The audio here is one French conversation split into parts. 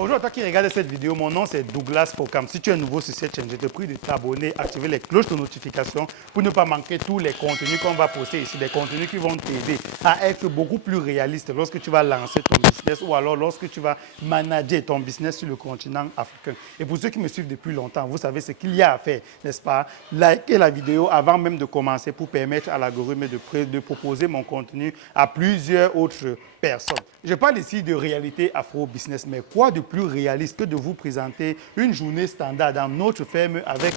Bonjour à toi qui regarde cette vidéo, mon nom c'est Douglas Fokam. Si tu es nouveau sur cette chaîne, je te prie de t'abonner, activer les cloches de notification pour ne pas manquer tous les contenus qu'on va poster ici, des contenus qui vont t'aider à être beaucoup plus réaliste lorsque tu vas lancer ton business ou alors lorsque tu vas manager ton business sur le continent africain. Et pour ceux qui me suivent depuis longtemps, vous savez ce qu'il y a à faire, n'est-ce pas? Likez la vidéo avant même de commencer pour permettre à l'algorithme de proposer mon contenu à plusieurs autres personnes. Je parle ici de réalité afro-business, mais quoi de plus réaliste que de vous présenter une journée standard dans notre ferme avec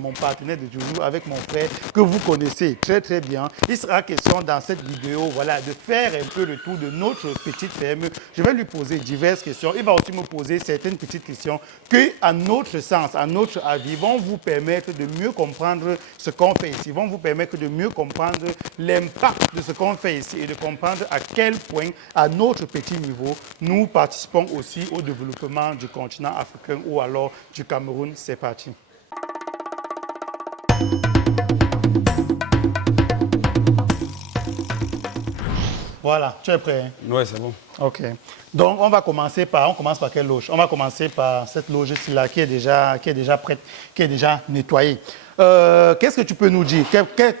mon partenaire de toujours, avec mon frère que vous connaissez très très bien. Il sera question dans cette vidéo voilà, de faire un peu le tour de notre petite ferme. Je vais lui poser diverses questions. Il va aussi me poser certaines petites questions qui, à notre sens, à notre avis, vont vous permettre de mieux comprendre ce qu'on fait ici, vont vous permettre de mieux comprendre l'impact de ce qu'on fait ici et de comprendre à quel point, à notre petit niveau, nous participons aussi au développement du continent africain ou alors du Cameroun. C'est parti. Voilà, tu es prêt? Hein? Oui, c'est bon. OK. Donc, on commence par quelle loge? On va commencer par cette loge-ci là qui est déjà prête, qui est déjà nettoyée. Qu'est-ce que tu peux nous dire?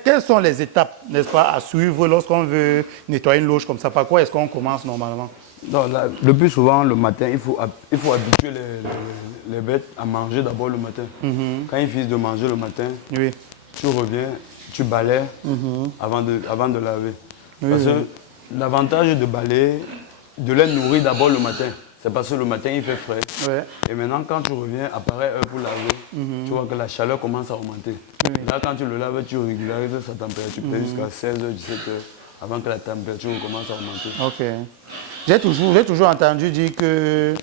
Quelles sont les étapes, n'est-ce pas, à suivre lorsqu'on veut nettoyer une loge comme ça? Par quoi est-ce qu'on commence normalement? Donc, là, le plus souvent, le matin, il faut habituer les bêtes à manger d'abord le matin. Quand ils finissent de manger le matin, Oui. tu reviens, tu balaies avant de laver. Parce que l'avantage de balayer, de les nourrir d'abord le matin, c'est parce que le matin, il fait frais. Ouais. Et maintenant, quand tu reviens, apparaît heure pour laver, tu vois que la chaleur commence à augmenter. Là, quand tu le laves, tu régularises sa température jusqu'à 16h, 17h, avant que la température commence à augmenter. OK. J'ai toujours entendu dire que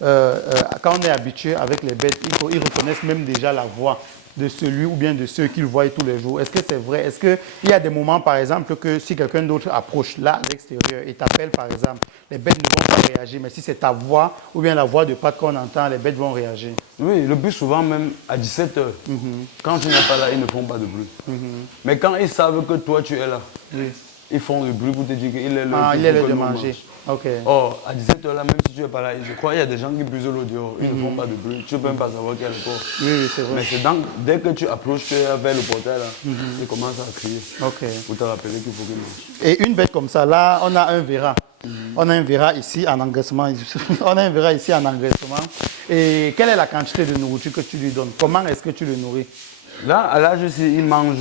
quand on est habitué avec les bêtes, ils reconnaissent même déjà la voix de celui ou bien de ceux qu'ils voient tous les jours. Est-ce que c'est vrai? Est-ce qu'il y a des moments, par exemple, que si quelqu'un d'autre approche là, à l'extérieur, et t'appelle, par exemple, les bêtes ne vont pas réagir, mais si c'est ta voix ou bien la voix de patte qu'on entend, les bêtes vont réagir? Oui, le plus souvent, même à 17h, quand tu n'es pas là, ils ne font pas de bruit. Mais quand ils savent que toi, tu es là, ils font du bruit pour te dire qu'il est l'heure de manger. OK. Or, à 17h là, même si tu n'es pas là, je crois qu'il y a des gens qui puisent l'eau dehors, ils ne font pas de bruit. Tu ne peux même pas savoir qu'il y a le corps. Oui, c'est vrai. Mais c'est dès que tu approches vers le portail, là, ils commencent à crier pour te rappeler qu'il faut qu'ils mangent. Et une bête comme ça, là, on a un verra. On a un verra ici en engraissement. On a un verra ici en engraissement. Et quelle est la quantité de nourriture que tu lui donnes? Comment est-ce que tu le nourris? Là, à l'âge ici, il mange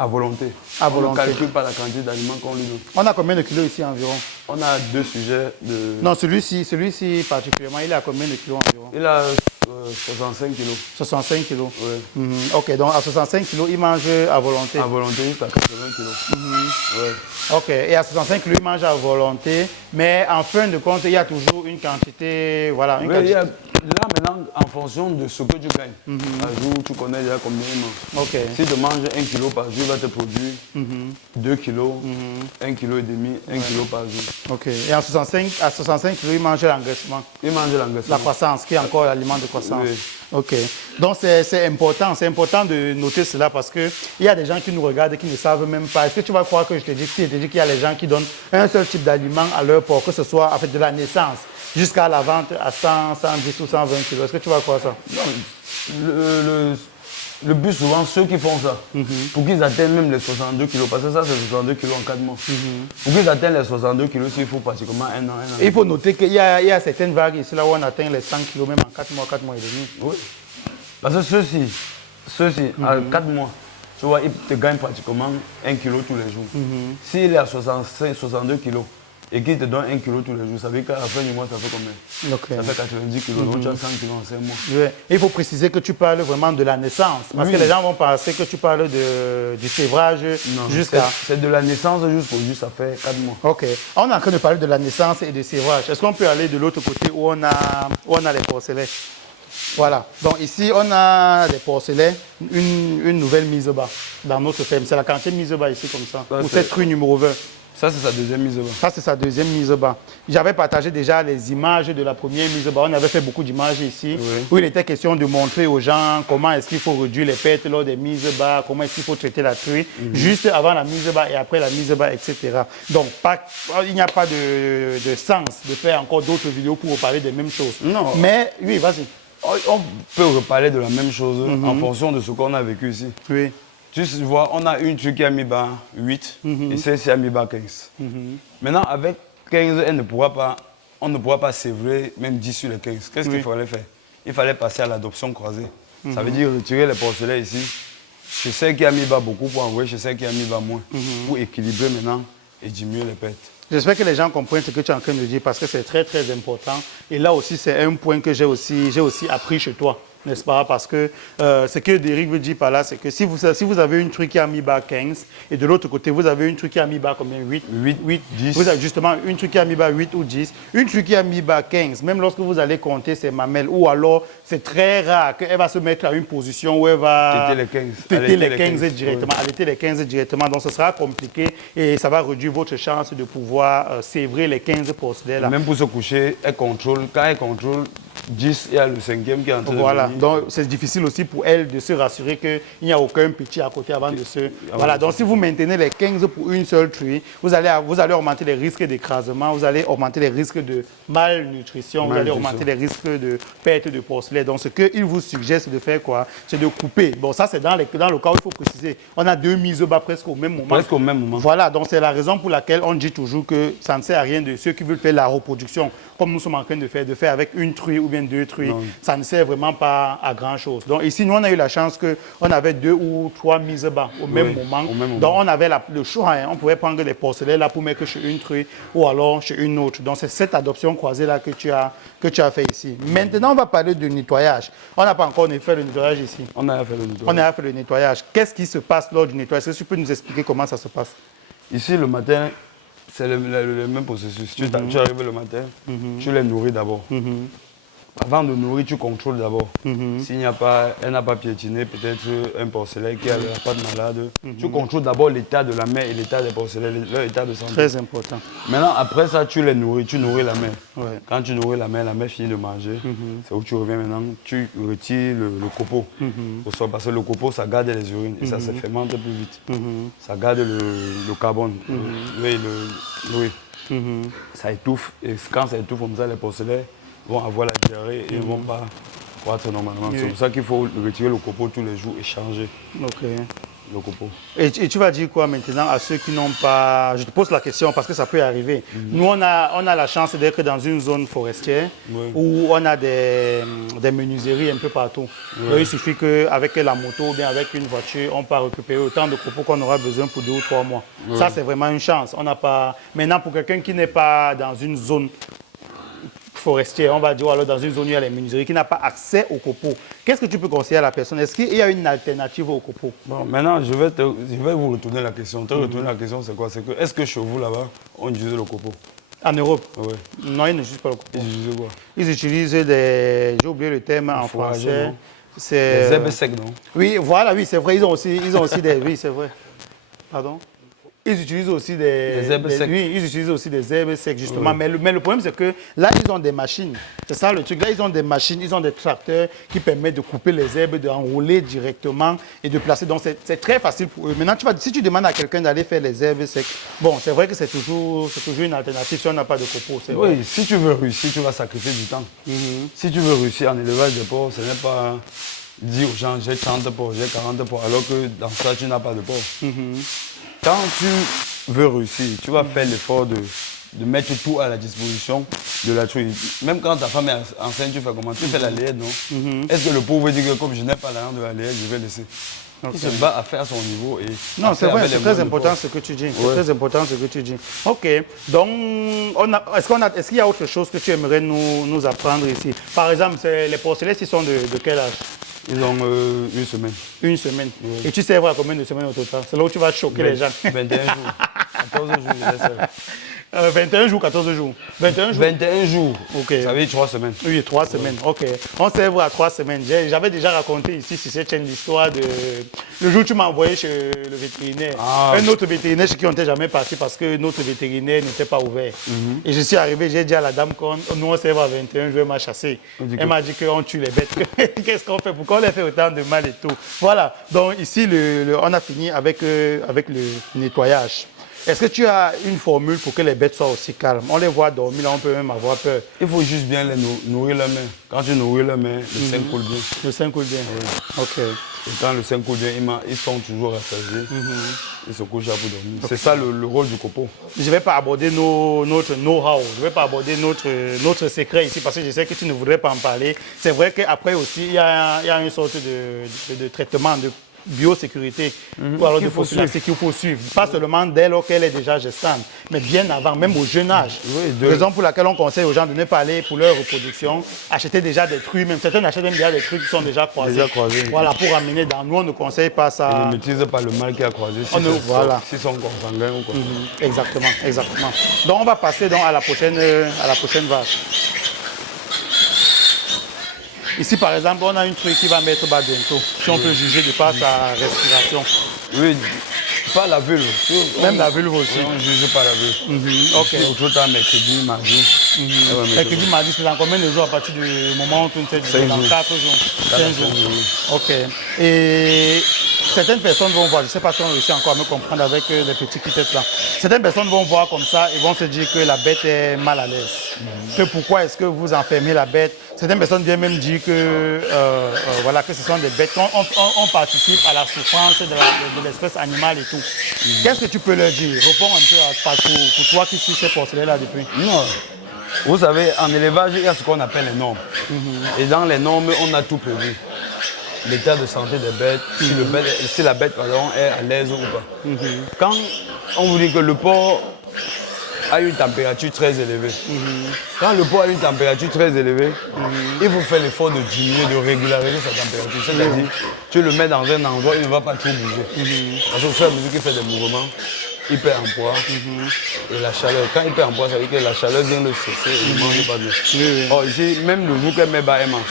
à volonté. À volonté. On ne calcule pas la quantité d'aliments qu'on lui donne. On a combien de kilos ici environ? On a 2 sujets de... Non, celui-ci particulièrement, il est à combien de kilos environ? Il a 65 kilos. 65 kilos? Oui. OK, donc à 65 kilos, il mange à volonté? À volonté jusqu'à 80 kilos. Ouais. OK, et à 65 kilos, il mange à volonté, mais en fin de compte, il y a toujours une quantité, voilà, une quantité. Là, maintenant, en fonction de ce que tu gagnes, par jour, tu connais déjà combien il mange. OK. Si tu manges 1 kg par jour, il va te produire 2 kg, 1,5 kg, 1 kg par jour. OK. Et à 65 kilos, il mange l'engraissement. Il mange l'engraissement. La croissance, qui est encore l'aliment de croissance. Oui. OK. Donc, c'est important de noter cela parce qu'il y a des gens qui nous regardent et qui ne savent même pas. Est-ce que tu vas croire que je te dis qu'il y a les gens qui donnent un seul type d'aliment à leur porc, que ce soit en fait, de la naissance jusqu'à la vente à 100, 110 ou 120 kilos? Est-ce que tu vas croire ça? Non, le plus souvent, ceux qui font ça, pour qu'ils atteignent même les 62 kilos, parce que ça, c'est 62 kilos en 4 mois. Pour qu'ils atteignent les 62 kilos, il faut pratiquement un an. Et il faut noter qu'il y a certaines vagues ici là où on atteint les 100 kilos même en 4 mois et demi. Oui. Parce que ceux-ci, à 4 mois, tu vois, ils te gagnent pratiquement 1 kilo tous les jours. S'il est à 62 kilos et qu'il te donne 1 kilo tous les jours, ça veut dire qu'à la fin du mois, ça fait combien? Okay. Ça fait 90 kilos, donc tu as 100 kilos en 5 mois. Oui. Il faut préciser que tu parles vraiment de la naissance, parce que les gens vont penser que tu parles du sévrage jusqu'à... C'est de la naissance jusqu'au jour, ça fait 4 mois. OK. On est en train de parler de la naissance et du sévrage. Est-ce qu'on peut aller de l'autre côté où on a les porcelets? Voilà. Donc ici, on a des porcelets, une nouvelle mise bas dans notre ferme. C'est la quantité mise bas ici comme ça. Ou cette rue numéro 20. Ça, c'est sa deuxième mise bas. Ça, c'est sa deuxième mise bas. J'avais partagé déjà les images de la première mise bas. On avait fait beaucoup d'images ici, où il était question de montrer aux gens comment est-ce qu'il faut réduire les pertes lors des mises bas, comment est-ce qu'il faut traiter la truie, juste avant la mise bas et après la mise bas, etc. Donc, il n'y a pas de sens de faire encore d'autres vidéos pour parler des mêmes choses. Non. Mais, oui, vas-y. On peut reparler de la même chose en fonction de ce qu'on a vécu ici. Oui. Tu vois, on a une truc qui a mis bas 8 et celle-ci a mis bas 15. Maintenant, avec 15, on ne pourra pas sévrer même 10 sur les 15. Qu'est-ce qu'il fallait faire? Il fallait passer à l'adoption croisée. Ça veut dire retirer les porcelets ici. Je sais qui a mis bas beaucoup pour envoyer, je sais qui a mis bas moins. Pour équilibrer maintenant et diminuer les pertes. J'espère que les gens comprennent ce que tu es en train de dire parce que c'est très très important. Et là aussi, c'est un point que j'ai aussi appris chez toi, n'est-ce pas? Parce que ce que Derrick veut dire par là, c'est que si vous avez une truc qui a mis bas 15 et de l'autre côté, vous avez une truc qui a mis bas combien? 8, 10. Vous avez justement une truc qui a mis bas 8 ou 10. Une truc qui a mis bas 15, même lorsque vous allez compter ses mamelles, ou alors c'est très rare qu'elle va se mettre à une position où elle va téter les 15 directement, allaiter les 15 directement. Donc ce sera compliqué et ça va réduire votre chance de pouvoir sévrer les 15 porcelets là. Même pour se coucher, quand elle contrôle 10, il y a le 5e qui est en train de venir. Donc c'est difficile aussi pour elle de se rassurer qu'il n'y a aucun petit à côté avant de se... Voilà, donc si vous maintenez les 15 pour une seule truie, vous allez augmenter les risques d'écrasement, vous allez augmenter les risques de malnutrition, vous allez augmenter les risques de perte de porcelet. Donc ce qu'il vous suggère, c'est de faire quoi? C'est de couper. Bon, ça c'est dans le cas où il faut préciser. On a deux mises bas presque au même moment. Presque au même moment. Voilà, donc c'est la raison pour laquelle on dit toujours que ça ne sert à rien de ceux qui veulent faire la reproduction, comme nous sommes en train de faire avec une truie ou bien deux truies. Non. Ça ne sert vraiment pas à grand-chose. Donc ici, nous, on a eu la chance qu'on avait 2 ou 3 mises bas au même moment. Donc on avait le choix. Hein. On pouvait prendre les porcelets là pour mettre chez une truie ou alors chez une autre. Donc c'est cette adoption croisée là que tu as fait ici. Maintenant, on va parler du nettoyage. On n'a pas encore fait le nettoyage ici. On a fait le nettoyage. On a fait le nettoyage. Qu'est-ce qui se passe lors du nettoyage? Est-ce que tu peux nous expliquer comment ça se passe? Ici, le matin, c'est le même processus. Tu arrives le matin, tu les nourris d'abord. Avant de nourrir, tu contrôles d'abord. S'il n'y a pas, elle n'a pas piétiné, peut-être un porcelet qui n'a pas de malade. Tu contrôles d'abord l'état de la mère et l'état des porcelets, leur état de santé. Très important. Maintenant, après ça, tu les nourris, tu nourris la mère. Ouais. Quand tu nourris la mère finit de manger. C'est où tu reviens maintenant, tu retires le copeau au sol, parce que le copeau, ça garde les urines et ça se fermente plus vite. Ça garde le carbone, ça étouffe. Et quand ça étouffe comme ça, les porcelets vont avoir la diarrhée et ne vont pas croître normalement. C'est pour ça qu'il faut retirer le copeau tous les jours et changer le copeau. Et tu vas dire quoi maintenant à ceux qui n'ont pas... Je te pose la question parce que ça peut arriver. Nous, on a la chance d'être dans une zone forestière où on a des menuiseries un peu partout. Donc, il suffit qu'avec la moto ou bien avec une voiture, on peut récupérer autant de copeaux qu'on aura besoin pour 2 ou 3 mois. Ça, c'est vraiment une chance. On n'a pas... Maintenant, pour quelqu'un qui n'est pas dans une zone forestier, on va dire, alors dans une zone où il y a les menuiseries, qui n'a pas accès aux copeaux, qu'est-ce que tu peux conseiller à la personne? Est-ce qu'il y a une alternative aux copeaux? Bon, maintenant, je vais vous retourner la question. La question, c'est quoi? C'est que, est-ce que chez vous, là-bas, on utilise le copeau? En Europe? Oui. Non, ils n'utilisent pas le copeau. Ils utilisent quoi? Ils utilisent des... J'ai oublié le terme en français. C'est... Les herbes secs, non? Oui, voilà, oui, c'est vrai. Ils ont aussi des... Oui, c'est vrai. Pardon? Ils utilisent aussi des herbes secs. Oui, ils utilisent aussi des herbes secs, justement. Mais le problème, c'est que là, ils ont des machines. C'est ça le truc. Là, ils ont des machines, ils ont des tracteurs qui permettent de couper les herbes, d'enrouler directement et de placer. Donc, c'est très facile pour eux. Maintenant, si tu demandes à quelqu'un d'aller faire les herbes secs, bon, c'est vrai que c'est toujours une alternative si on n'a pas de copeaux. Oui, si tu veux réussir, tu vas sacrifier du temps. Si tu veux réussir en élevage de porcs, ce n'est pas dire aux gens, j'ai 30 porcs, j'ai 40 porcs, alors que dans ça, tu n'as pas de porcs. Quand tu veux réussir, tu vas faire l'effort de mettre tout à la disposition de la truie. Même quand ta femme est enceinte, tu fais comment? Tu fais la layette, non? Est-ce que le pauvre dit que comme je n'ai pas l'argent de la layette, je vais laisser? Il se bat à faire à son niveau. Non, c'est vrai, c'est très important ce que tu dis. C'est très important ce que tu dis. Ok, donc, est-ce qu'il y a autre chose que tu aimerais nous apprendre ici? Par exemple, les porcelets, ils sont de quel âge? Ils ont une semaine. Une semaine. Oui. Et tu sais voir combien de semaines au total? C'est là où tu vas choquer les gens. 21 jours. 14 jours, je les sers. 21 jours, 14 jours. 21 jours. 21 jours. Ok. Ça veut dire 3 semaines. Oui, 3 semaines. Ok. On sèvre à 3 semaines. J'avais déjà raconté ici sur cette chaîne l'histoire de. Le jour où tu m'as envoyé chez le vétérinaire. Un autre vétérinaire chez qui on n'était jamais parti parce que notre vétérinaire n'était pas ouvert. Et je suis arrivé, j'ai dit à la dame qu'on nous on sèvre à 21 jours, elle m'a chassé. Elle m'a dit qu'on tue les bêtes. Qu'est-ce qu'on fait? Pourquoi on les fait autant de mal et tout? Voilà. Donc ici, on a fini avec le nettoyage. Est-ce que tu as une formule pour que les bêtes soient aussi calmes? On les voit dormir, là, on peut même avoir peur. Il faut juste bien les nourrir la main. Quand tu nourris la main, le sein coule bien. Le sein coule bien. Oui. Ok. Et quand le sein coule bien, ils sont toujours rassasiés. Ils se couchent pour dormir. C'est ça le rôle du copeau. Je ne vais pas aborder notre know-how, je ne vais pas aborder notre secret ici parce que je sais que tu ne voudrais pas en parler. C'est vrai qu'après aussi, il y a une sorte de traitement de biosécurité ou alors de prophylaxie qu'il faut suivre. Pas seulement dès lors qu'elle est déjà gestante, mais bien avant, même au jeune âge. Oui, raison pour laquelle on conseille aux gens de ne pas aller pour leur reproduction, acheter déjà des trucs, même certains achètent même déjà des trucs qui sont déjà croisés. Voilà, pour amener dans nous, on ne conseille pas ça. Ils ne maîtrisent pas le mal qui a croisé, voilà. S'ils sont consanguins ou quoi. Exactement, exactement. Donc on va passer donc à la prochaine vache. Ici, par exemple, on a une truc qui va mettre bas bientôt, si on peut juger de par sa respiration. Oui, pas la vulve. Même la vulve aussi. On ne juge pas la vulve. Ok. Autour de mercredi, mardi. Mercredi, mardi, c'est dans combien de jours à partir du moment où tu te dis? Dans 4 jours. 5 jours. Ok. Et certaines personnes vont voir, je ne sais pas si on réussit encore à me comprendre avec les petits qui têtes là. Certaines personnes vont voir comme ça et vont se dire que la bête est mal à l'aise. Que pourquoi est-ce que vous enfermez la bête? Certaines personnes viennent même dire que, voilà, que ce sont des bêtes. On participe à la souffrance de l'espèce animale et tout. Qu'est-ce que tu peux leur dire? Réponds un peu pour toi qui suis ces porcelains-là depuis. Non. Vous savez, en élevage, il y a ce qu'on appelle les normes. Et dans les normes, on a tout prévu. L'état de santé des bêtes, si la bête pardon, est à l'aise ou pas. Quand on vous dit que le porc a une température très élevée, quand le porc a une température très élevée, il faut faire l'effort de diminuer, de régulariser sa température. C'est-à-dire, tu le mets dans un endroit, il ne va pas trop bouger. Parce qu'au fur et à mesure qu'il fait des mouvements, il perd en poids et la chaleur. Quand il perd en poids, ça veut dire que la chaleur vient le cesser et il ne mange pas bien. Or ici, même le jour qu'elle met bas, elle mange.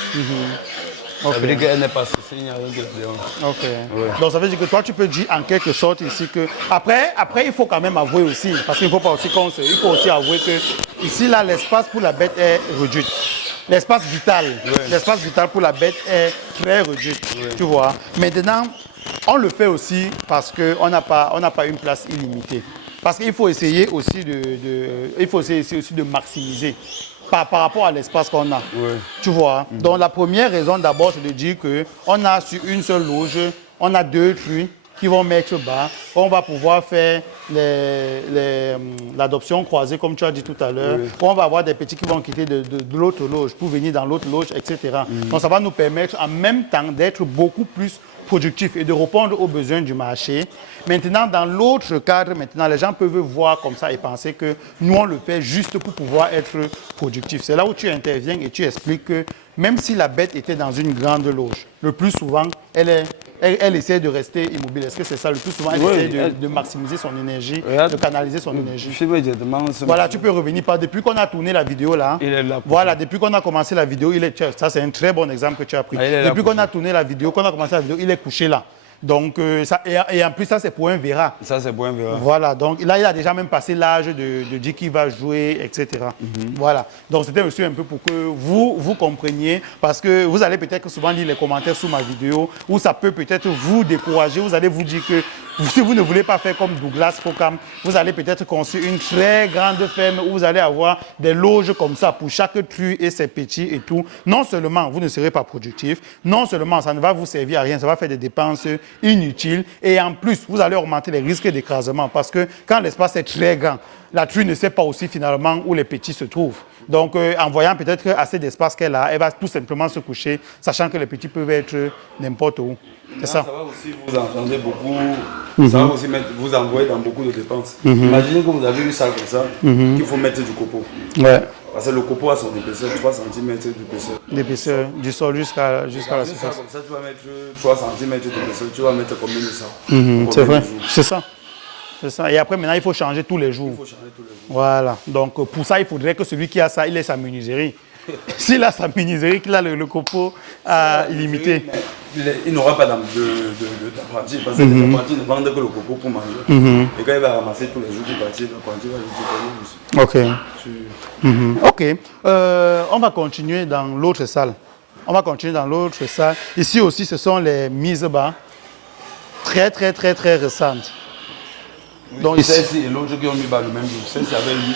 Ça veut dire qu'elle n'est pas cessée, il n'y a rien qui la dérange. Ouais. Donc ça veut dire que toi, tu peux dire en quelque sorte ici que... Après, il faut quand même avouer aussi, parce qu'il ne faut pas aussi qu'on se... Il faut aussi avouer que ici, là, l'espace pour la bête est réduit. L'espace vital pour la bête est très réduit, tu vois. Maintenant, on le fait aussi parce qu'on n'a pas une place illimitée. Parce qu'il faut essayer aussi de maximiser par rapport à l'espace qu'on a. Tu vois. Donc la première raison d'abord, c'est de dire qu'on a sur une seule loge, on a 2 truies qui vont mettre bas. On va pouvoir faire l'adoption croisée, comme tu as dit tout à l'heure. On va avoir des petits qui vont quitter de l'autre loge pour venir dans l'autre loge, etc. Donc ça va nous permettre en même temps d'être beaucoup plus productif et de répondre aux besoins du marché. Maintenant, dans l'autre cadre, les gens peuvent voir comme ça et penser que nous, on le fait juste pour pouvoir être productif. C'est là où tu interviens et tu expliques que même si la bête était dans une grande loge, le plus souvent, elle essaie de rester immobile. Est-ce que c'est ça? Le plus souvent, elle essaie de maximiser son énergie, de canaliser son énergie. Voilà, tu peux revenir par depuis qu'on a tourné la vidéo là. Voilà, depuis qu'on a commencé la vidéo, ça c'est un très bon exemple que tu as pris. Depuis qu'on a tourné la vidéo, qu'on a commencé la vidéo, il est couché là. Donc, ça, et en plus, ça c'est pour un Vera. Ça c'est pour un Vera. Voilà, donc là il a déjà même passé l'âge de dire qu'il va jouer, etc. Voilà, donc c'était aussi un peu pour que vous compreniez, parce que vous allez peut-être souvent lire les commentaires sous ma vidéo, où ça peut peut-être vous décourager, vous allez vous dire que si vous ne voulez pas faire comme Douglas Focam, vous allez peut-être construire une très grande ferme où vous allez avoir des loges comme ça pour chaque true et ses petits et tout. Non seulement vous ne serez pas productif, non seulement ça ne va vous servir à rien, ça va faire des dépenses inutiles et en plus vous allez augmenter les risques d'écrasement parce que quand l'espace est très grand, la true ne sait pas aussi finalement où les petits se trouvent. Donc en voyant peut-être assez d'espace qu'elle a, elle va tout simplement se coucher, sachant que les petits peuvent être n'importe où. C'est ça. Ça va aussi vous engendrer beaucoup, ça va aussi vous envoyer dans beaucoup de dépenses. Imaginez que vous avez une salle comme ça, qu'il faut mettre du copeau. Parce que le copeau a son épaisseur, 3 cm d'épaisseur. L'épaisseur du sol jusqu'à la surface. Comme ça, tu vas mettre 3 cm d'épaisseur, tu vas mettre combien de ça? C'est vrai, c'est ça. C'est ça. Et après, maintenant, il faut changer tous les jours. Il faut changer tous les jours. Voilà. Donc, pour ça, il faudrait que celui qui a ça, il ait sa menuiserie. S'il a sa menuiserie, qu'il a le copeau illimité. Il n'aura pas d'apprenti parce que les apprentis ne vendent que le copeau pour manger. Et quand il va ramasser tous les jours pour partir, l'apprenti va lui dire OK. OK. On va continuer dans l'autre salle. Ici aussi, ce sont les mises bas. Très, très, très, très récentes. Oui, donc ici, celle-ci et l'autre qui ont mis bas le même jour. Celle-ci avec lui,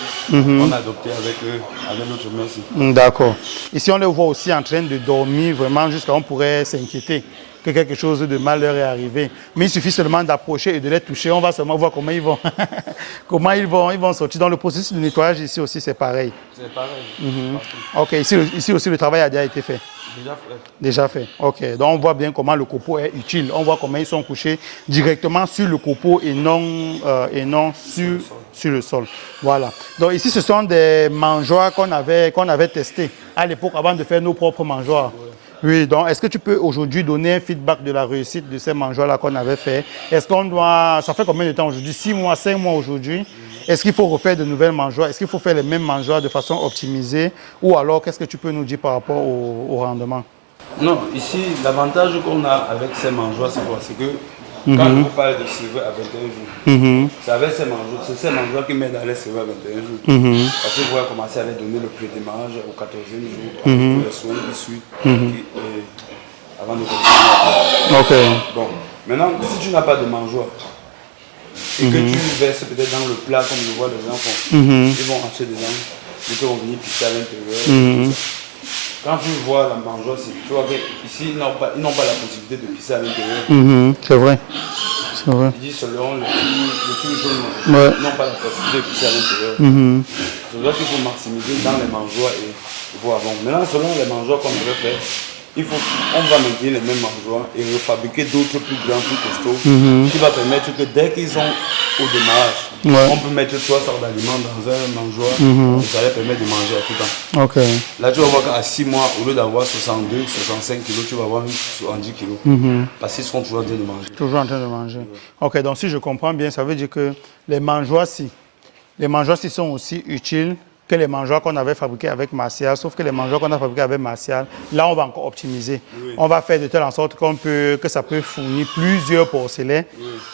on a adopté avec eux, avec notre merci. D'accord. Ici, on les voit aussi en train de dormir vraiment jusqu'à on pourrait s'inquiéter que quelque chose de mal leur est arrivé. Mais il suffit seulement d'approcher et de les toucher. On va seulement voir comment ils vont. Comment ils vont sortir. Dans le processus de nettoyage, ici aussi, c'est pareil. C'est pareil. OK. Ici aussi, le travail a déjà été fait. Déjà fait. OK. Donc, on voit bien comment le copeau est utile. On voit comment ils sont couchés directement sur le copeau et non sur le sol. Voilà. Donc, ici, ce sont des mangeoires qu'on avait testés à l'époque avant de faire nos propres mangeoires. Oui, donc est-ce que tu peux aujourd'hui donner un feedback de la réussite de ces mangeoires-là qu'on avait fait? Est-ce qu'on doit... Ça fait combien de temps aujourd'hui? 6 mois, 5 mois aujourd'hui? Est-ce qu'il faut refaire de nouvelles mangeoires? Est-ce qu'il faut faire les mêmes mangeoires de façon optimisée? Ou alors, qu'est-ce que tu peux nous dire par rapport au rendement? Non, ici, l'avantage qu'on a avec ces mangeoires, c'est quoi? C'est que quand on parle de serveur à 21 jours, c'est avec ces mangeoires qui m'aident à les servir à 21 jours. Parce que vous pouvez commencer à les donner le pré-démarrage au 14e jour, avec tous les soins qui suivent, avant de continuer. OK. Bon, maintenant, si tu n'as pas de mangeoire, et que tu verses peut-être dans le plat comme je vois les gens font, ils vont acheter dedans, ils vont venir pisser à l'intérieur. Quand tu vois la mangeoire, tu vois qu'ici, ils n'ont pas la possibilité de pisser à l'intérieur. C'est vrai. C'est vrai. Ils disent selon le plus jaune, ils n'ont pas la possibilité de pisser à l'intérieur. C'est vrai qu'il faut maximiser dans les mangeoires et voir. Bon, maintenant, selon les mangeoires qu'on veut faire, on va maintenir les mêmes mangeoires et refabriquer d'autres plus grands, plus costauds, qui va permettre que dès qu'ils sont au démarrage, on peut mettre 3 sortes d'aliments dans un mangeoire et ça leur permet de manger à tout temps. OK. Là, tu vas voir qu'à 6 mois, au lieu d'avoir 62, 65 kilos, tu vas avoir 70 kilos. Parce qu'ils seront toujours en train de manger. Toujours en train de manger. OK, donc si je comprends bien, ça veut dire que les mangeoires-ci sont aussi utiles que les mangeoires qu'on avait fabriqués avec Martial, sauf que les mangeoires qu'on a fabriqués avec Martial, là, on va encore optimiser. On va faire de telle en sorte que ça peut fournir plusieurs porcelets.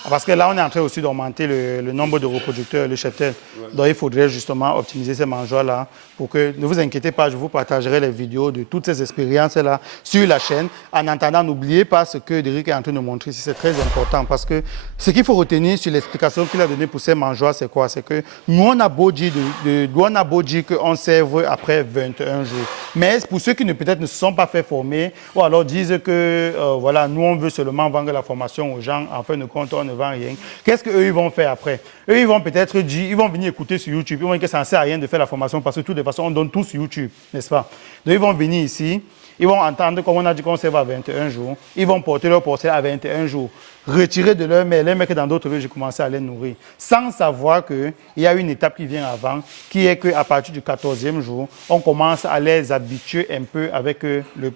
Parce que là, on est en train aussi d'augmenter le nombre de reproducteurs, le cheptel. Donc, il faudrait justement optimiser ces mangeoires-là pour que, ne vous inquiétez pas, je vous partagerai les vidéos de toutes ces expériences-là sur la chaîne. En attendant, n'oubliez pas ce que Derrick est en train de montrer ici, c'est très important parce que ce qu'il faut retenir sur l'explication qu'il a donnée pour ces mangeoires, c'est quoi? C'est que nous, on a beau dire qu'on serve après 21 jours. Mais pour ceux qui peut-être ne se sont pas fait former ou alors disent que voilà, nous, on veut seulement vendre la formation aux gens, en fin de compte, on ne vend rien. Qu'est-ce qu'eux, ils vont faire après? Eux, ils vont peut-être dire, ils vont venir écouter sur YouTube, ils vont dire que ça ne sert à rien de faire la formation parce que de toute façon, on donne tout sur YouTube, n'est-ce pas? Donc, ils vont venir ici, ils vont entendre, comme on a dit qu'on serve à 21 jours, ils vont porter leur porcelaine à 21 jours, retirer de leur mère, les mecs dans d'autres lieux, j'ai commencé à les nourrir, sans savoir qu'il y a une étape qui vient avant, qui est qu'à partir du 14e jour, on commence à les habituer un peu avec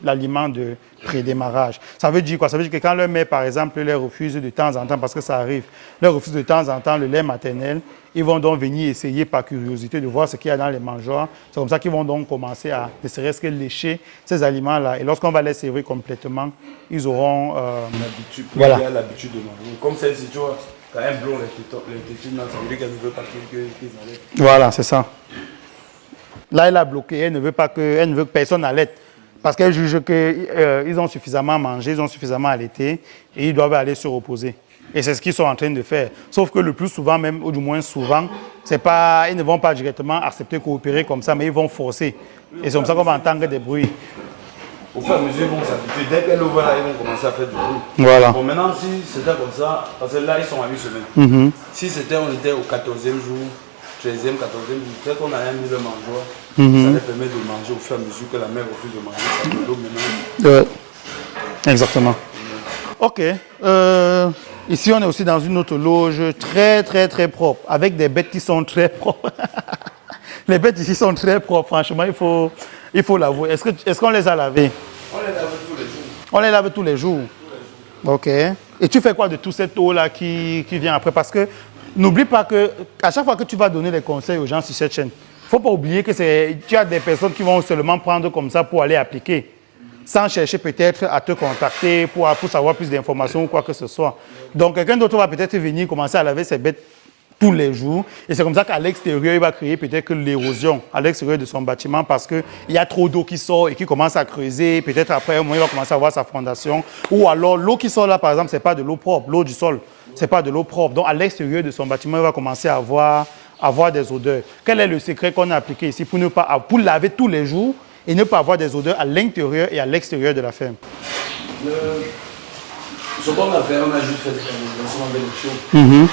l'aliment de pré-démarrage. Ça veut dire quoi? Ça veut dire que quand leur mère, par exemple, les refuse de temps en temps, parce que ça arrive, leur refuse de temps en temps le lait maternel, ils vont donc venir essayer par curiosité de voir ce qu'il y a dans les mangeoires. C'est comme ça qu'ils vont donc commencer à ne serait-ce que lécher ces aliments-là. Et lorsqu'on va les servir complètement, ils auront l'habitude. Voilà. Il y a l'habitude de manger. Comme celle-ci, tu vois, quand un blond, les tétines, ça veut dire qu'elle ne veut pas qu'ils allaitent. Voilà, c'est ça. Là, elle a bloqué, elle ne veut que personne allaite. Parce qu'elle juge qu'ils ont suffisamment mangé, ils ont suffisamment allaité et ils doivent aller se reposer. Et c'est ce qu'ils sont en train de faire. Sauf que le plus souvent, même, ou du moins souvent, ils ne vont pas directement accepter coopérer comme ça, mais ils vont forcer. Et c'est comme ça qu'on va entendre des bruits. Au fur et à mesure, ils vont s'habituer. Dès qu'elle ouvre là, ils vont commencer à faire du bruit. Voilà. Bon, maintenant, si c'était comme ça, parce que là, ils sont à 8 semaines. Si on était au 14e jour, 13e, 14e jour, peut-être qu'on a mis le mangeoire. Ça leur permet de manger au fur et à mesure que la mère refuse de manger. Ça de l'eau maintenant. Ouais. Exactement. OK. Ici, on est aussi dans une autre loge très, très, très propre, avec des bêtes qui sont très propres. Les bêtes ici sont très propres, franchement, il faut l'avouer. Est-ce qu'on les a lavées? On les lave tous les jours. On les lave tous les jours? OK. Et tu fais quoi de toute cette eau-là qui vient après? Parce que N'oublie pas qu'à chaque fois que tu vas donner des conseils aux gens sur cette chaîne, il ne faut pas oublier que tu as des personnes qui vont seulement prendre comme ça pour aller appliquer, sans chercher peut-être à te contacter pour savoir plus d'informations ou quoi que ce soit. Donc, quelqu'un d'autre va peut-être venir commencer à laver ses bêtes tous les jours. Et c'est comme ça qu'à l'extérieur, il va créer peut-être l'érosion à l'extérieur de son bâtiment parce qu'il y a trop d'eau qui sort et qui commence à creuser. Peut-être après un moment, il va commencer à voir sa fondation. Ou alors, l'eau qui sort là, par exemple, ce n'est pas de l'eau propre. L'eau du sol, ce n'est pas de l'eau propre. Donc, à l'extérieur de son bâtiment, il va commencer à avoir des odeurs. Quel est le secret qu'on a appliqué ici pour laver tous les jours et ne pas avoir des odeurs à l'intérieur et à l'extérieur de la ferme? Ce qu'on a fait, on a juste fait des conversations avec les chiots.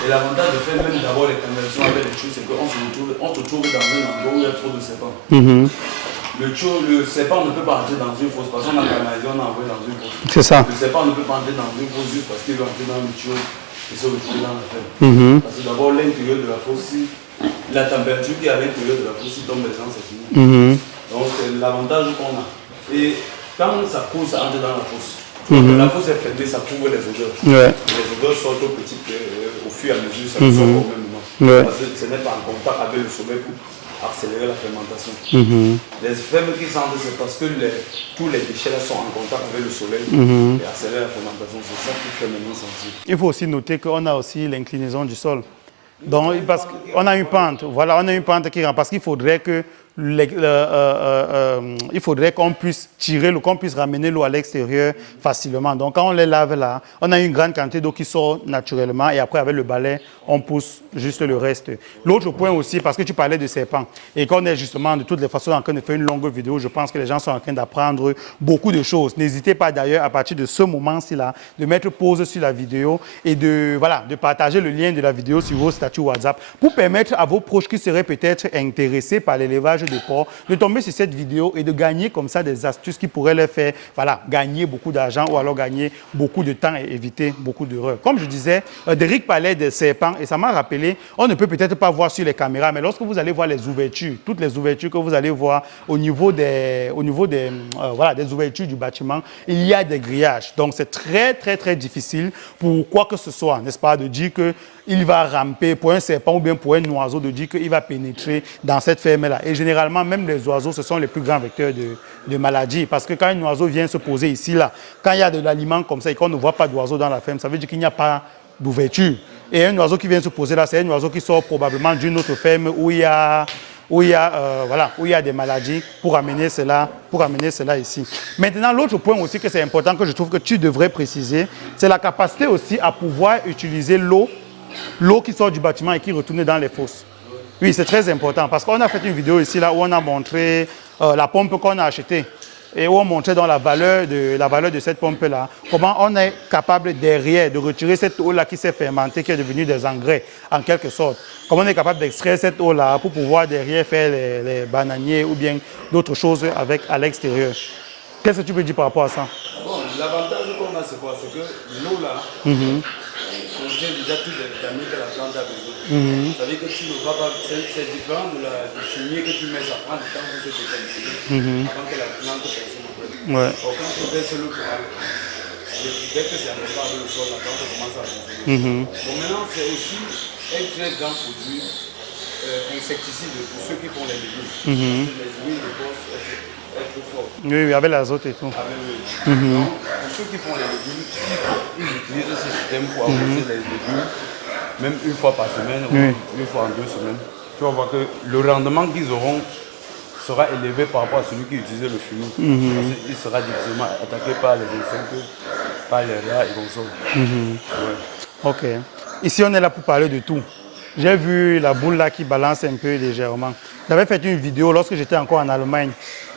Et l'avantage de faire même d'abord les conversations avec les chiots, c'est qu'on se trouve dans un endroit où il y a trop de serpents. Le serpent ne peut pas entrer dans une fosse parce qu'on a canalisé, on a envoyé dans une fosse. C'est ça. Le serpent ne peut pas entrer dans une fosse juste parce qu'il veut entrer dans le tuyau et se retrouver dans la ferme. Parce que d'abord, l'intérieur de la fosse, la température qui est à l'intérieur de la fosse, si tombe les gens, c'est fini. Donc c'est l'avantage qu'on a. Et quand ça coule, ça entre dans la fosse. La fosse est fermée, ça couvre les odeurs. Ouais. Les odeurs sortent au fur et à mesure, ça ne sort pas au même moment. Parce que ce n'est pas en contact avec le soleil pour accélérer la fermentation. Les fermes qui sentent, c'est parce que tous les déchets là sont en contact avec le soleil et accélèrent la fermentation. C'est ça qui fait maintenant sentir. Il faut aussi noter qu'on a aussi l'inclinaison du sol. Donc, parce qu'on a une pente, voilà, on a une pente qui rend, parce qu'il faudrait que il faudrait qu'on puisse tirer l'eau, qu'on puisse ramener l'eau à l'extérieur facilement. Donc, quand on les lave là, on a une grande quantité d'eau qui sort naturellement et après, avec le balai, on pousse juste le reste. L'autre point aussi, parce que tu parlais de serpents et qu'on est justement de toutes les façons en train de faire une longue vidéo, je pense que les gens sont en train d'apprendre beaucoup de choses. N'hésitez pas d'ailleurs, à partir de ce moment-ci là, de mettre pause sur la vidéo et de partager le lien de la vidéo sur vos statuts WhatsApp pour permettre à vos proches qui seraient peut-être intéressés par l'élevage de porcs de tomber sur cette vidéo et de gagner comme ça des astuces qui pourraient leur faire gagner beaucoup d'argent ou alors gagner beaucoup de temps et éviter beaucoup d'erreurs. Comme je disais, Derrick parlait des serpents et ça m'a rappelé, on ne peut peut-être pas voir sur les caméras, mais lorsque vous allez voir les ouvertures, toutes les ouvertures que vous allez voir au niveau des ouvertures du bâtiment, il y a des grillages. Donc c'est très, très, très difficile pour quoi que ce soit, n'est-ce pas, de dire qu'il va ramper pour un serpent ou bien pour un oiseau, de dire qu'il va pénétrer dans cette ferme-là. Et généralement, même les oiseaux, ce sont les plus grands vecteurs de maladies. Parce que quand un oiseau vient se poser ici, là, quand il y a de l'aliment comme ça et qu'on ne voit pas d'oiseau dans la ferme, ça veut dire qu'il n'y a pas d'ouverture. Et un oiseau qui vient se poser là, c'est un oiseau qui sort probablement d'une autre ferme où il y a des maladies pour amener cela ici. Maintenant, l'autre point aussi que c'est important, que je trouve que tu devrais préciser, c'est la capacité aussi à pouvoir utiliser l'eau qui sort du bâtiment et qui retourne dans les fosses. Oui, c'est très important parce qu'on a fait une vidéo ici là où on a montré la pompe qu'on a achetée et où on montrait dans la valeur de cette pompe-là, comment on est capable derrière de retirer cette eau-là qui s'est fermentée, qui est devenue des engrais en quelque sorte. Comment on est capable d'extraire cette eau-là pour pouvoir derrière faire les bananiers ou bien d'autres choses à l'extérieur. Qu'est-ce que tu peux dire par rapport à ça? Bon, l'avantage qu'on a, c'est quoi? C'est que l'eau-là contient déjà tous les vitamines que la plante a besoin. Ça veut dire que tu ne vas pas... C'est différent du fumier que tu mets, ça prend du temps pour se décomposer avant que la plante perce le problème. Ouais. Quand tu verses l'eau, dès que c'est en rapport avec le sol, la plante commence à gonfler. Donc maintenant, c'est aussi un très grand produit insecticide pour ceux qui font les légumes. Les huiles de porc être fort. Oui, avec l'azote et tout. Donc, pour ceux qui font les légumes, ils utilisent ce système pour arroser les légumes, même une fois par semaine ou une fois en 2 semaines. Tu vas voir que le rendement qu'ils auront sera élevé par rapport à celui qui utilisait le fumier. Parce qu'il sera difficilement attaqué par les insectes, par les rats et comme ça. Ok. Ici, on est là pour parler de tout. J'ai vu la boule là qui balance un peu légèrement. J'avais fait une vidéo lorsque j'étais encore en Allemagne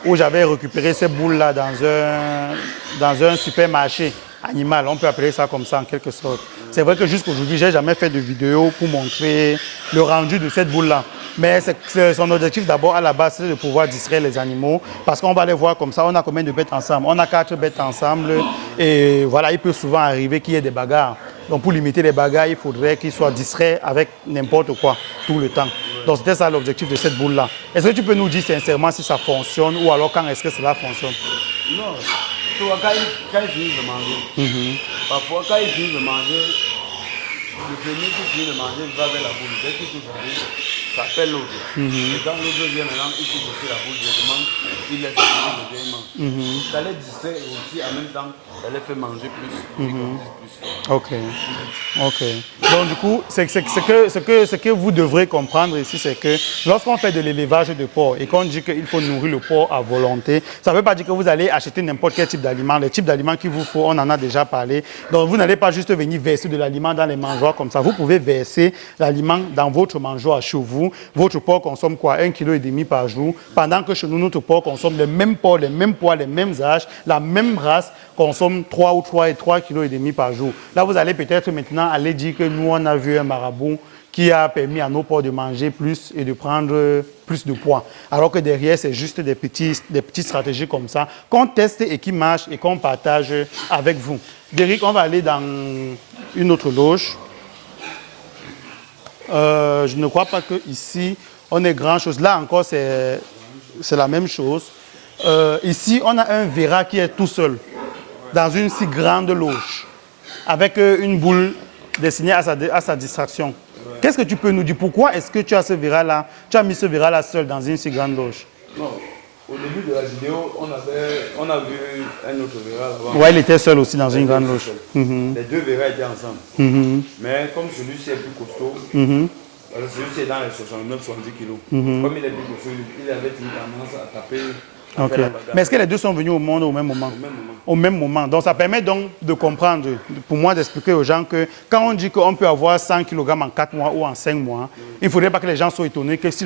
où j'avais récupéré ces boules là dans un supermarché animal. On peut appeler ça comme ça en quelque sorte. C'est vrai que jusqu'aujourd'hui, je n'ai jamais fait de vidéo pour montrer le rendu de cette boule là. Mais son objectif d'abord à la base, c'est de pouvoir distraire les animaux parce qu'on va les voir comme ça. On a combien de bêtes ensemble? On a 4 bêtes ensemble et voilà, il peut souvent arriver qu'il y ait des bagarres. Donc pour limiter les bagarres, il faudrait qu'ils soient distraits avec n'importe quoi tout le temps. Donc c'était ça l'objectif de cette boule-là. Est-ce que tu peux nous dire sincèrement si ça fonctionne ou alors quand est-ce que cela fonctionne? Non, tu vois, quand ils finissent de manger, parfois quand ils finissent de manger, le premier qui finit de manger va vers la boule. Dès qu'il touche la boule, ça appelle l'autre. Et quand l'autre vient maintenant, il touche aussi la boule directement, il laisse la boule de il mange. Ça les distrait aussi en même temps, ça les fait manger plus, plus. Ok. Ok. Donc du coup, ce que vous devrez comprendre ici, c'est que lorsqu'on fait de l'élevage de porc et qu'on dit qu'il faut nourrir le porc à volonté, ça ne veut pas dire que vous allez acheter n'importe quel type d'aliment. Les types d'aliments qu'il vous faut, on en a déjà parlé. Donc vous n'allez pas juste venir verser de l'aliment dans les mangeoires comme ça. Vous pouvez verser l'aliment dans votre mangeoire chez vous. Votre porc consomme quoi? 1,5 kg par jour. Pendant que chez nous, notre porc consomme le même porc, les mêmes poids, les mêmes âges, la même race, consomme 3,5 kg par jour. Là, vous allez peut-être maintenant aller dire que nous, on a vu un marabout qui a permis à nos porcs de manger plus et de prendre plus de poids. Alors que derrière, c'est juste des petites stratégies comme ça qu'on teste et qui marchent et qu'on partage avec vous. Derrick, on va aller dans une autre loge. Je ne crois pas qu'ici, on ait grand-chose. Là encore, c'est la même chose. Ici, on a un Vera qui est tout seul dans une si grande loge avec une boule destinée à sa distraction. Qu'est-ce que tu peux nous dire? Pourquoi est-ce que tu as ce Vera-là? Tu as mis ce Vera-là seul dans une si grande loge? Non. Au début de la vidéo, on a vu un autre Vera là-bas. Oui, il était seul aussi dans une grande loge. Les deux Vera étaient ensemble. Mais comme celui-ci est plus costaud, celui-ci est dans les 69-70 kilos. Comme il est plus costaud, il avait une tendance à taper. Okay. Mais est-ce que les deux sont venus au monde au même moment? Au même moment. Donc ça permet donc de comprendre, pour moi d'expliquer aux gens que quand on dit qu'on peut avoir 100 kg en 4 mois ou en 5 mois, il ne faudrait pas que les gens soient étonnés que si